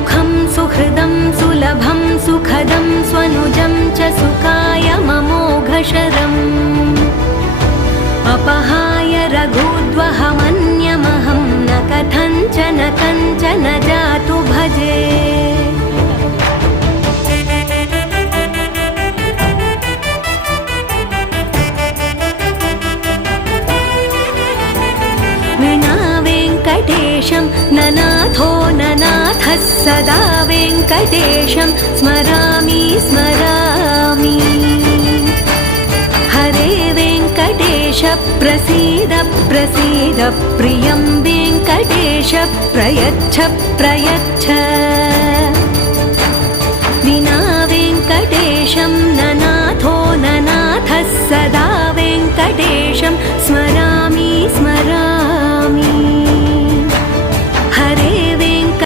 सुमुखं सुहृदं सुलभं सुखदं स्वनुजं च सुखायममोघशरम् अपहाय रघुद्वहमन्यमहं न कथञ्चन जातु भजे। विना वेङ्कटेशं ननाथो ननाथः सदा वेङ्कटेशं स्मरामि स्मरामि। हरे वेङ्कटेश प्रसीद प्रसीद प्रियं वेङ्कटेश प्रयच्छ प्रयच्छ। विना वेङ्कटेशं ननाथो ननाथः सदा वेङ्कटेशं